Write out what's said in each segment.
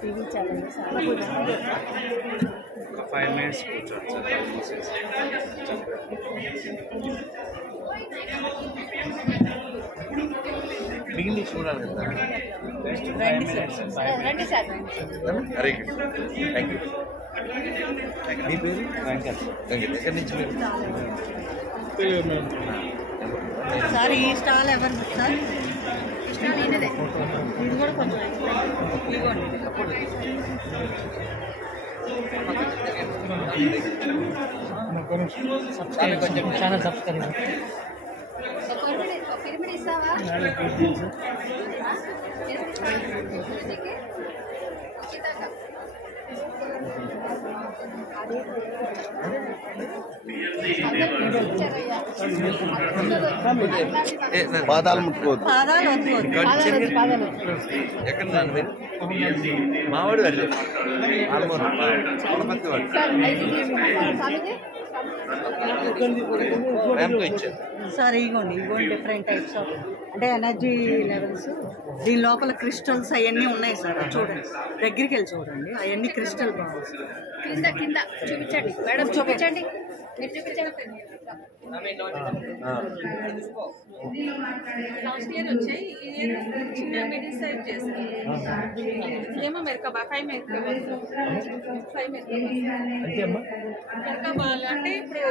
TV channel 5 minutes కూర్చోవచ్చు మిగిలింది చూడాలి కదా. రండి sir. Very good, thank you. మీ పేరు? వెంకట్. ఎక్కడి నుంచి మీరు? సార్ ఈ స్టాల్ ఎవరు సార్? ఇది కూడా కొంచెం ఛానల్ సబ్స్క్రైబ్. పాదాలు ముట్టుకోవద్దు. ఎక్కడ నాన్న మీరు? మావాడు వాళ్ళు ఆల్మోస్ట్ వాడు ఇచ్చారు సార్. ఇగోండి డిఫరెంట్ టైప్స్ ఆఫ్ అంటే ఎనర్జీ లెవెల్స్. దీని లోపల క్రిస్టల్స్ అవన్నీ ఉన్నాయి సార్. చూడండి, దగ్గరికి వెళ్ళి చూడండి. అవన్నీ క్రిస్టల్ బాల్స్. కింద చూపించండి మేడం, చూపించండి. మీరు చూపించండి. లాస్ట్ ఇయర్ వచ్చాయి, ఈ ఇయర్ చిన్న మిడిల్ సైజ్ చేస్తాం. ఏమో మెరకబా 5 మెరకబా అంటే ఇప్పుడు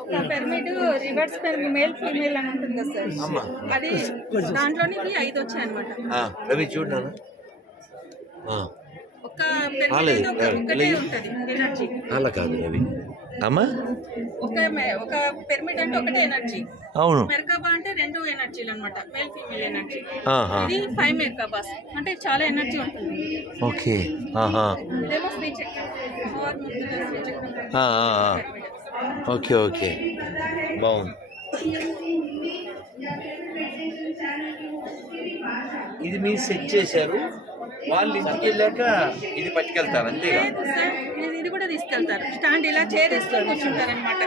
ఒక pyramid reverse pyramid male female అని ఉంటుంది కదా సార్, అది దాంట్లోని 5 వచ్చాయి అనమాట. రవి చూడనా? ఒక పిరమిడ్ ఒకటే ఉంటుంది ఎనర్జీ. అలా కాదు రవి అమ్మా, ఒక పిరమిడ్ అంటే ఒకటే ఎనర్జీ. అవును. మెరకబా అంటే 2 ఎనర్జీలు అనమాట, మేల్ ఫీమేల్ ఎనర్జీ. ఇది 5 మెరకబాస్ అంటే చాలా ఎనర్జీ ఉంటుంది. ఓకే. ఇదేమో శ్రీచక్రం. ఓకే ఓకే, బాగుంది. ఇది మీరు సెట్ చేశారు, వాళ్ళు ఇంటికి వెళ్ళాక ఇది పట్టుకెళ్తారు అంతే? ఇది కూడా తీసుకెళ్తారు. స్టాండ్ ఇలా చైర్ వేసుకొని కూర్చుంటారు అనమాట.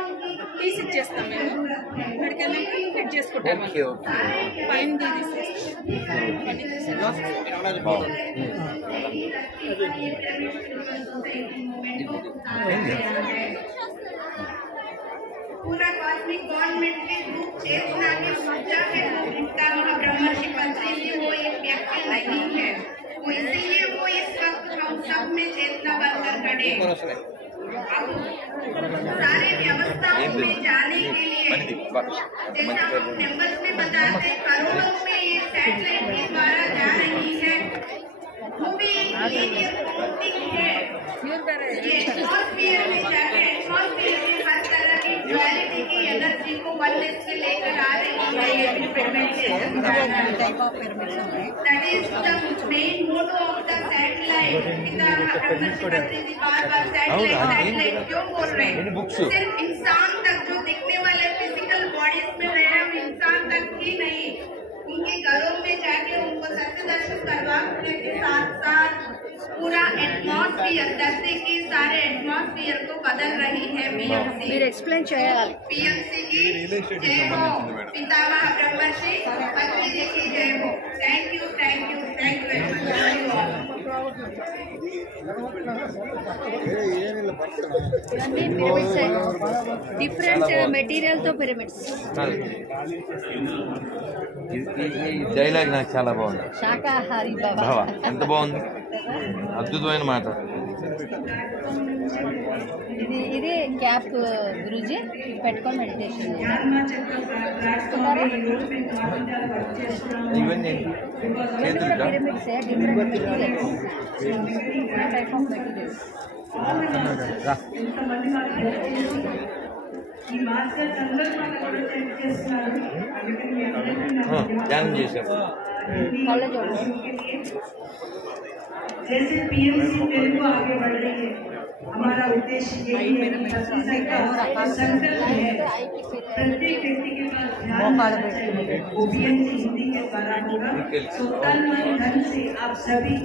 తీసి ఇచ్చేస్తాం మేము, అక్కడికి వెళ్ళి ఫిట్ చేసుకుంటాం. ఓకే ఓకే, పైన पूरा कॉस्मिक गवर्नमेंट के रूप चेतना की ऊर्जा है, वो पिता ब्रह्मर्षि पद से ही वो एक व्यक्ति नहीं है, वो इसीलिए वो इस वक्त हम सब में चेतना बनकर खड़े। अब सारे व्यवस्थाओं में जाने के लिए जैसा हम नंबर्स में बताते करोड़ों में ये सैटेलाइट के द्वारा जा रही है, वो भी लीनियर प्रोटिंग है। ये एटमॉस्फेयर में जाके एटमॉस्फेयर में हर तरह की ड्युअलिटी की एनर्जी को वननेस में लेकर आ रही है। ये पिरामिड टाइप ऑफ पिरामिड्स हैं. That is the main motto of the satellite. पिता ब्रह्मर्षि जी बार-बार सैटेलाइट क्यों बोल रहे हैं? सिर्फ इंसान तक जो दिखने वाले फिजिकल बॉडीज में रहे हैं, इंसान तक ही नहीं, उनके घरों में जाके उनको सत्य दर्शन करवाने के साथ साथ पूरा एटमॉस्फियर, धरती की सारे एटमॉस्फियर को बदल रही है पीएमसी. మీరు ఎక్స్ప్లెయిన్ చేయాలి. पीएमसी की जय हो, पितामह ब्रह्मर्षि पत्नी जी की जय हो. Thank you very much. Different material తో పిరమిడ్స్. ఈ డైలాగ్ నాకు చాలా బాగుంది. శాకాహారి బాబా ఎంత బాగుంది, అద్భుతమైన మాట. ఇది క్యాప్ గురూజీ పెట్టుకొని మెడిటేషన్ ఇవన్నీ చేతులుగా ధ్యానం చేశారు. जैसे पीएमसी तेलुगु आगे बढ़ रही है, हमारा उद्देश्य यही है कि छत्तीसगढ़ का संकल्प है प्रत्येक व्यक्ति के पास ध्यान देना चाहिए, वो पीएमसी हिंदी के द्वारा होगा। तो तन मन धन से आप सभी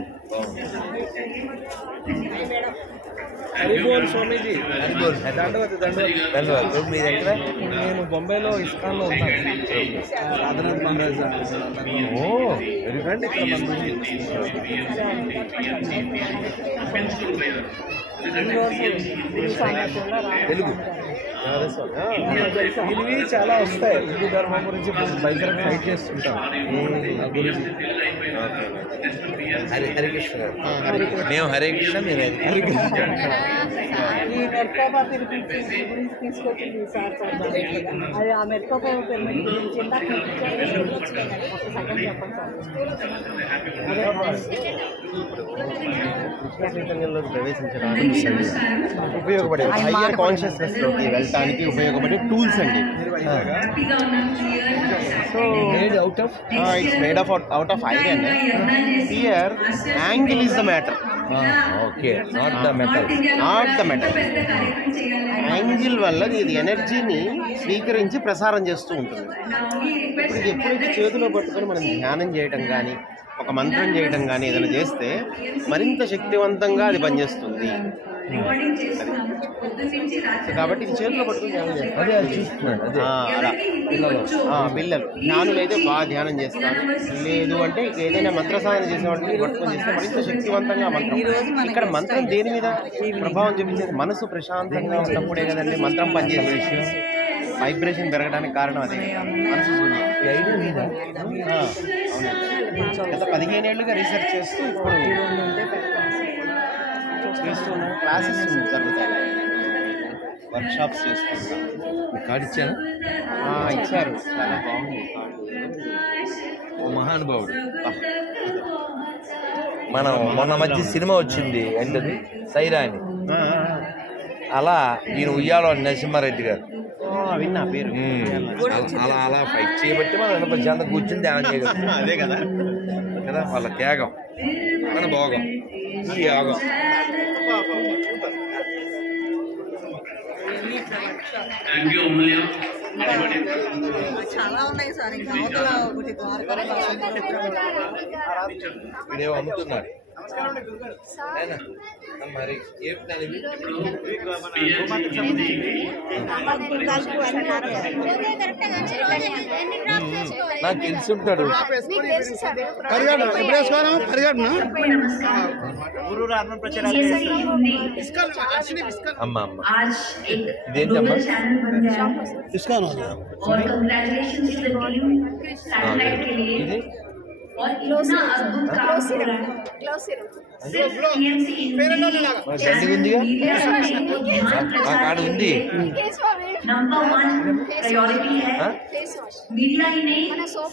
హరిబోల్ స్వామీజీ దండవతి దండవతి మీరు ఎక్కడ? నేను బొంబాయిలో ఇస్కాన్లో ఉన్నాను. ఆదినాథ్ మహారాజ్. ఓ ఎందుకంటే ఇక్కడ తెలుగు ఇవి చాలా వస్తాయి. హిందూ ధర్మం గురించి బయట ఫైట్ చేస్తుంటాం. హరికృష్ణ గారు, మేము హరే కృష్ణ, మీరు హరికృష్ణ. ఈ మెర్కోబా పిలిపించి గురించి తీసుకొచ్చింది సార్ అది ఆ మెర్కోబా పిలిపించి గురించి ఇందాక సగం చెప్పండి చైతన్యంలోకి ప్రవేశించడానికి ఉపయోగపడే హయ్యర్ కాన్షియస్నెస్ లోకి వెళ్ళడానికి ఉపయోగపడే టూల్స్ అండి. So it's made out of iron. Here angle is the matter. Okay, not the metal. Angle వల్ల ఇది ఎనర్జీని స్వీకరించి ప్రసారం చేస్తూ ఉంటుంది. ఇప్పుడు ఇది ఎప్పుడైతే చేతిలో పట్టుకొని మనం ధ్యానం చేయటం కానీ ఒక మంత్రం చేయటం కానీ ఏదైనా చేస్తే మరింత శక్తివంతంగా అది పనిచేస్తుంది. కాబట్టి ఇది చేతిలో పట్టుకుని ధ్యానం చేస్తారు. అదే అది చూస్తున్నాడు. అదే అలా పిల్లలు ధ్యానులు అయితే బాగా ధ్యానం చేస్తారు. లేదు అంటే ఏదైనా మంత్ర సాధన చేసేవాడిని పట్టుకొని చేస్తే మరింత శక్తివంతంగా మంత్రం. ఇక్కడ మంత్రం దేని మీద ప్రభావం చూపించేది? మనసు ప్రశాంతంగా ఉన్నప్పుడే కదండి మంత్రం పనిచేసే వైబ్రేషన్ పెరగడానికి కారణం అదే. మనసు గత 15 ఏళ్ళుగా రీసెర్చ్ చేస్తూ ఇప్పుడు చేస్తున్నాం. క్లాసెస్ జరుగుతాయి, వర్క్షాప్స్ చేస్తున్నాం. కార్డు ఇచ్చాను, ఇచ్చారు. చాలా బాగుంది ఓ మహానుభావుడు. మనం మొన్న మధ్య సినిమా వచ్చింది ఏంటది, సైరా అని. అలా ఈయన ఉయ్యాలో నరసింహారెడ్డి గారు విన్నా పేరు. అలా అలా ఫైట్ చేయబట్టి మనం ప్రశాంతం కూర్చుని ధ్యానం చేయగలం. అదే కదా కదా వాళ్ళ త్యాగం, మన భోగం, ఈ యోగం. చాలా ఉన్నాయి సార్. ఇంకా అవతల ఒకటి వీడేమో అమ్ముతున్నాడు మరి. నాకు తెలిసి ఉంటాడు. అమ్మ అమ్మ ఇదేంటమ్మా? ఇది कार्ड ఉంది. नंबर 1 प्रायोरिटी है मीडिया ही नहीं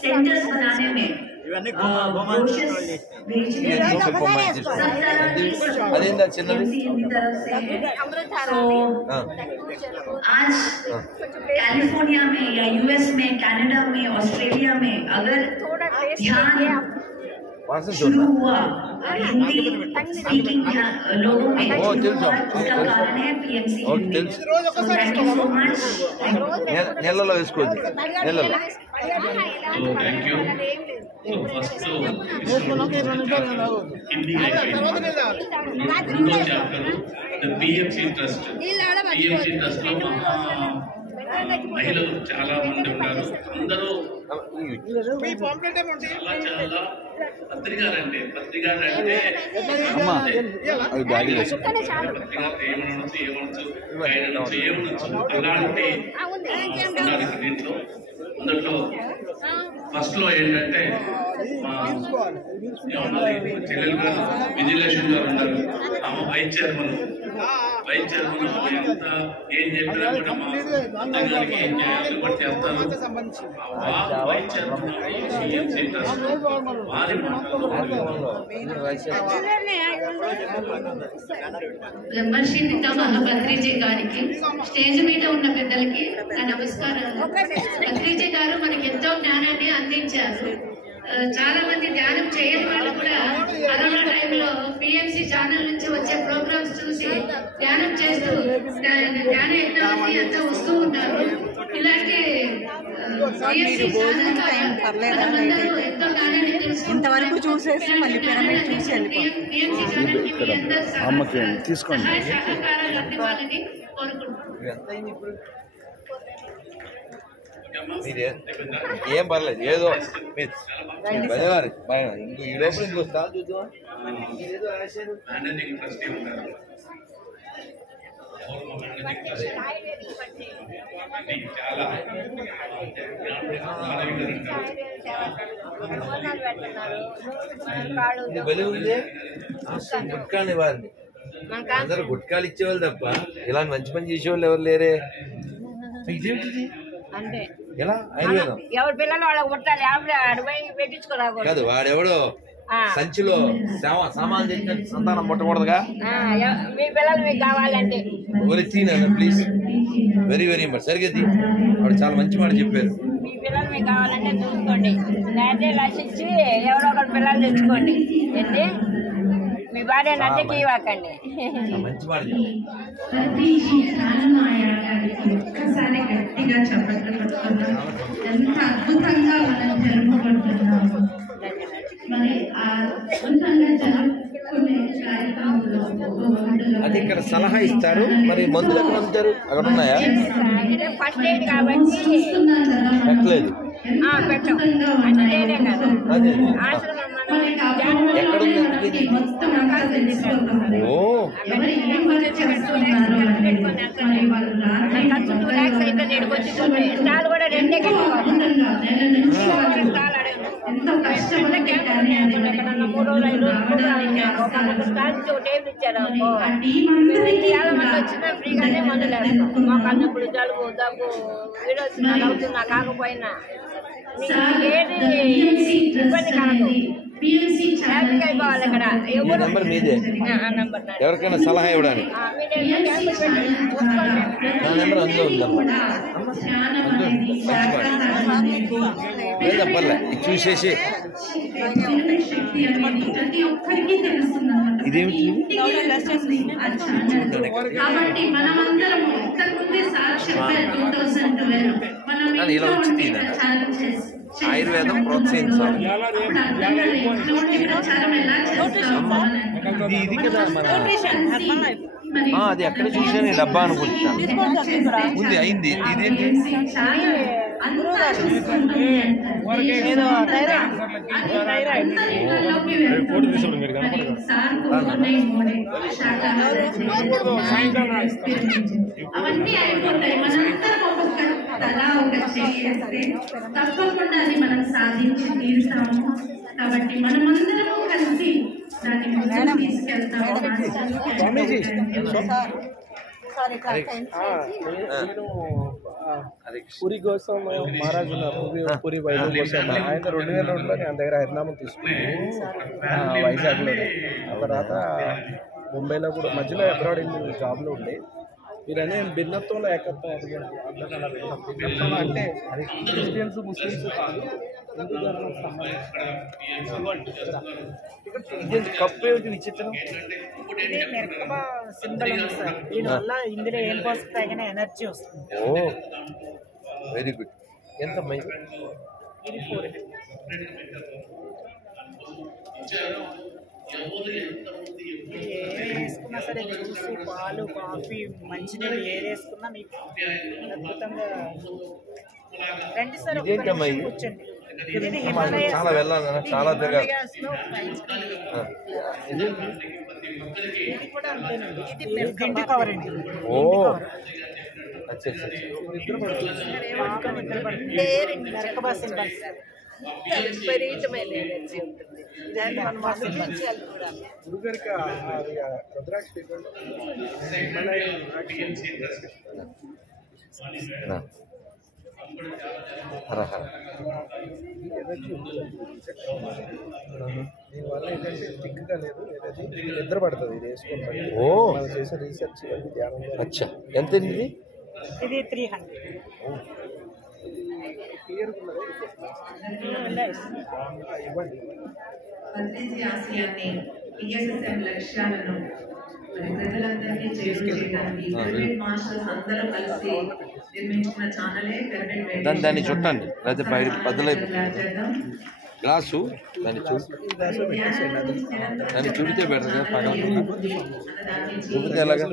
सेंटर्स बनाने में అదేందా చిన్నది? आज कैलिफोर्निया में या यूएस में, कनाडा में, ऑस्ट्रेलिया में अगर ध्यान शुरू हुआ हिंदी स्पीकिंग लोगों में, उसका कारण है PMC. Thank you so much. నెలలో వేసుకోవద్దు, నెలలో. Thank you. First Hindi PMC trust లో మహిళలు చాలా మంది ఉన్నారు. అందరూ చాలా పత్రికారంటే అలాంటి దీంట్లో అందులో ఫస్ట్ లో ఏంటంటే చెల్లెలు గారు విజిలేషన్ గారు ఉన్నారు. ఆమె వైస్ చైర్మన్ ఎంత ఏం చెప్పినా కూడా మా గారికి ఏం చేయాలి కూడా చేస్తారు. వైస్ చైర్మన్ బ్రహ్మర్షి పితామహ పత్రిజీ గారికి, స్టేజ్ మీద ఉన్న పెద్దలకి నా నమస్కారాలు. పత్రిజీ గారు మనకి ఎంతో జ్ఞానాన్ని అందించారు. చాలా మంది ధ్యానం చేయని వాళ్ళు కూడా కరోనా టైంలో పిఎంసి ఛానల్ నుంచి వచ్చే ప్రోగ్రామ్స్ చూసి ధ్యానం చేస్తూ ధ్యాన యజ్ఞాలకి అంతా వస్తూ ఉన్నారు. ఇలాంటి ఇంతవరకు చూసేసి మళ్ళీ పిరమిడ్ చూసి అమ్మకి తీసుకోండి. సహకారాలు అందివ్వాలని కోరుకుంటున్నాను. ఏం పర్లేదు, ఏదో మీరు బయలువారు ఈ లోపల ఇంకో స్టాల్ చూద్దాం. ఏదో రాశారు బలి ఉంది. గుట్కాలు ఇవ్వాలి, అందరూ గుట్కాలు ఇచ్చేవాళ్ళు తప్ప ఇలాంటి మంచి పని చేసేవాళ్ళు ఎవరు లేరే. ఇదేంటిది ఎలా ఆయుర్వేదం? ఎవరి పిల్లలు వాళ్ళకి పుట్టాలి, పెట్టించుకోరాకూడదు కాదు, వాడెవడో సంచిలో సామాన్ తెచ్చిన సంతానం పుట్టకూడదుగా. మీ పిల్లలు మీకు కావాలంటే ప్లీజ్, వెరీ వెరీ మచ్. సరిగ్గా వాడు చాలా మంచి మాట చెప్పారు. మీ పిల్లలు మీకు కావాలంటే చూసుకోండి, లేకపోతే రచించి ఎవరో ఒకటి పిల్లలు తెచ్చుకోండి. ఏంటి మీ భార్య నద్దకి ఇవ్వకండి. మంచి మాట ఒక్కసారి గట్టిగా చెప్పడం ఎంత అద్భుతంగా మనం జరుపుకుంటున్నాము. మరి ఆ అద్భుతంగా జరుపుకునే కార్యక్రమంలో అది ఇక్కడ సలహా ఇస్తారు. మరి మందులు ఎక్కడ అమ్ముతారు? అక్కడ ఉన్నాయా? ఫస్ట్ ఎయిడ్ కాబట్టి పెట్టలేదు. అదే ఎక్కడ ఉంది? ఓ స్టాల్ కూడా రెండే ఎంతో కష్టపడి 3 రోజులు 5 రోజులు స్టాల్ టేబుల్ ఇచ్చారు. చాలా మంది వచ్చినా ఫ్రీగానే మందులు వేస్తాం. మోకాళ్ళ నొప్పులు, జలుబు, దగ్గు, వీడియోస్ అవుతున్నా కాకపోయినా ఏది ఇబ్బంది కాదు. హ్యాపీగా అయిపోవాలి. ఇక్కడ ఎవరు నెంబర్ మీదే, ఎవరికైనా సలహా ఇవ్వడానికి నా నెంబర్ అందులో ఉందమ్మా. పర్లే, ఇది చూసేసి ప్రతి ఒక్కరికి తెలుస్తుందన్నమాట. ఇదేమిటి? కాబట్టి మనమందరం ఇంతకుముందే సార్ చెప్పారు 2012 మనం ఇలా వచ్చి ఆయుర్వేదం ప్రోత్సహించాలి. ఇది కదా మన అది ఎక్కడ చూసాను డబ్బా అనుకుంటున్నాను. ఉంది, అయింది. ఇదేంటి? అవన్నీ అయిపోతాయి. మనందరం ఒక్కొక్క తల ఒక చేస్తే తప్పకుండా అది మనం సాధించి తీరుతాము. కాబట్టి మనమందరము కలిసి దాన్ని ముందుకు తీసుకెళ్తాము. పూరి కోసం మహారాజు పూరి వైద్యం కోసం ఆయన 2002లో ఆయన దగ్గర హరినామం తీసుకున్నాను వైజాగ్లో. ఆ తర్వాత ముంబైలో కూడా మధ్యలో అబ్రాడ్ జాబ్లో ఉండే. మీరనే భిన్నత్వంలో ఏకత్వం భిన్నత్వం అంటే అది క్రిస్టియన్స్ ముస్లిమ్స్ కాదు, హిందూ ధర్మం సంబంధించి కప్పు ఏమిటి విచిత్రం? సింబల్ ఉంది సార్. దీనివల్ల ఇందులో ఏం పోస్తాయని ఎనర్జీ వస్తుంది. ఓ వెరీ గుడ్. ఎంత మైలు? ఇది 400. వేసుకున్నా సరే జ్యూస్, పాలు, కాఫీ, మంచినీళ్ళు వేసుకున్నా మీకు అద్భుతంగా రండి సార్. ఇదేంటమ్మా ఇది? కూర్చోండి. చాలా వెళ్ళాలి, చాలా తిరగాలి. కవర్ అండి. ఓ అచ్చా విపరీతమైన ఎనర్జీ ఉంటుంది. దాన్ని మనం ఆలోచించాలి కూడా. గురుగారికి రుద్రాక్ష దీనివల్ల ఏంటంటే థిక్గా లేదు, నిద్ర పడుతుంది ఇది వేసుకుంటాం. ఓ మనం చేసే రీసెర్చ్ ధ్యానం. అచ్చా, ఎంత ఇది? ఇది 300. పత్రిజీ ఆశయాన్ని పిఎస్ఎస్ఎం లక్ష్యాలను మరి ప్రజలందరికీ చేరుచేయడానికి పిరమిడ్ మాస్టర్స్ అందరూ కలిసి నిర్మించుకున్న ఛానలే పిరమిడ్ దాన్ని చుట్టండి లేకపోతే బయట బదులై గ్లాసు దాన్ని దాన్ని చుడితే బెటర్ కదా పగల చుడితే ఎలాగా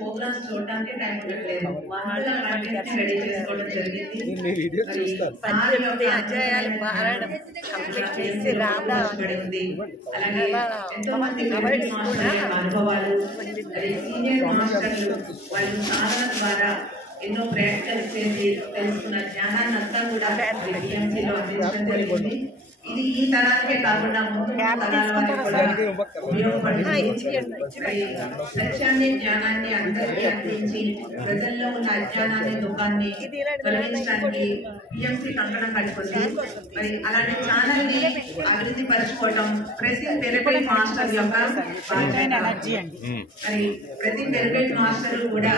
ప్రోగ్రామ్స్ చూడడానికి టైం ఉండట్లేదు వాళ్ళ కంటెంట్ రెడీ చేసుకోవడం జరిగింది 18 అధ్యాయాలు పారాయణం కంప్లీట్ చేసి రాదా అలాగే ఎంతో మంది అనుభవాలు సీనియర్ మాస్టర్లు వాళ్ళు సాధన ద్వారా ఎన్నో ప్రయత్నాలు చేసి తెలుసుకున్న జ్ఞానాన్ని అంతా కూడా బిఎంసీలో అందించడం జరిగింది. ఇది ఈ తరానికే కాకుండా ముందు తరాల వారికి కూడా ఉపయోగపడుతుంది. సత్యాన్ని జ్ఞానాన్ని అందరికీ అందించి ప్రజల్లో ఉన్న అజ్ఞానాన్ని దుఃఖాన్ని తొలగించడానికి బిఎంసీ కంకణం కట్టుకుంది. మరి అలాంటి ఛానల్ ని అభివృద్ధి పరచుకోవడం ప్రతి పిరమిడ్ మాస్టర్ యొక్క బాధ్యత. మరి ప్రతి పిరమిడ్ మాస్టర్ కూడా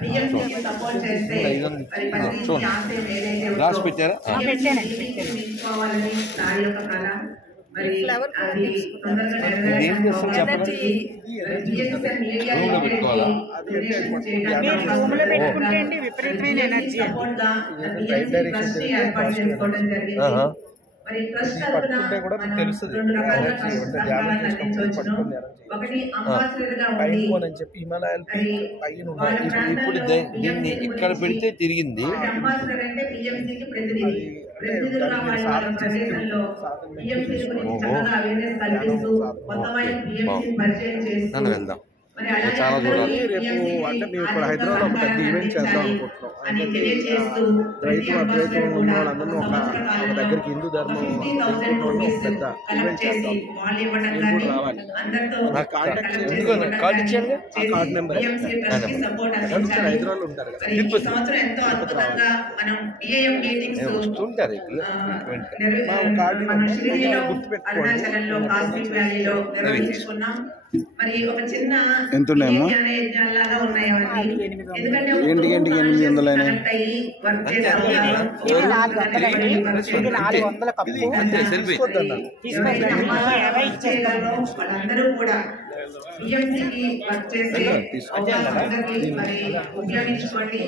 బిఎంసీకి సపోర్ట్ చేస్తే మరి ప్రతి ఆశయం ఏదైతే తీసుకోవాలని దాని యొక్క కళ మరి అది తొందరగా నెరవేరాలి. ఏర్పాటు చేసుకోవడం జరిగింది. మరి ట్రస్ట్ తరఫున రెండు రకాలుగా సహకారాన్ని అందించవచ్చును. ఒకటి అంబాసిడర్ గా ఉండి ఇప్పుడు దీన్ని ఇక్కడ పెడితే తిరిగింది. అంబాసిడర్ అంటే బిఎంసీకి ప్రతినిధి. ప్రతినిధులుగా వాళ్ళ ప్రదేశంలో బిఎంసీ గురించి చక్కగా అవేర్నెస్ కల్పిస్తూ కొత్త వాళ్ళకి బిఎంసీ పరిచయం చేస్తూ మరి చాలా చూడాలి. రేపు అంటే మేము ఇక్కడ హైదరాబాద్ ఒక పెద్ద ఈవెంట్ చేద్దాం అనుకుంటున్నాం. రైతు అద్వైతం ఉన్న వాళ్ళందరూ ఒక దగ్గరికి హిందూ ధర్మం పెద్ద ఈవెంట్ చేద్దాం. మీరు కూడా రావాలి. నా కాంటాక్ట్ కార్డు ఇచ్చాను. ఆ కార్డు నెంబర్ హైదరాబాద్లో ఉంటారు కదా. వస్తుంటారు మా కార్డు మరి ఒక చిన్న ఎంత ఉన్నాయమ్మా? ఏంటికి 800 వాళ్ళందరూ కూడా బిఎంసీకి వర్క్ చేసి ఉపయోగించుకోండి.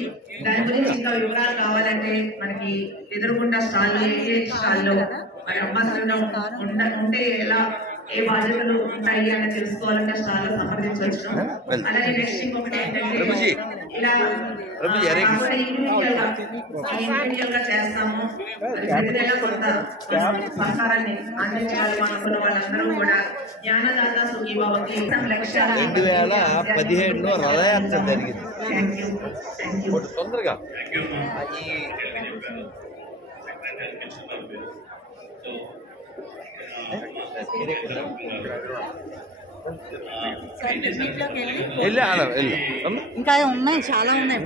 దాని గురించి ఇంకా వివరాలు కావాలంటే మనకి ఎదురుకుండా స్టాల్లో ఏ స్టాల్లో మరి అంబాసిడర్ ఉంటే ఎలా ఏ బాధ్యతలు ఉంటాయి అని తెలుసుకోవాలంటే స్టాల్లో సంప్రదించవచ్చు. అలాగే నెక్స్ట్ ఇంకొకటి ఏంటంటే ఇలా ఇండివిజువల్ గా చేస్తాము. ప్రతి నెల కొంత సహకారాన్ని అందించాలి అనుకున్న వాళ్ళందరూ కూడా జ్ఞానదాత సుఖీభావకి లక్ష్యాలు 2017లో రథయాత్ర జరిగింది. తొందరగా ఇంకా ఉన్నాయి, చాలా ఉన్నాయి.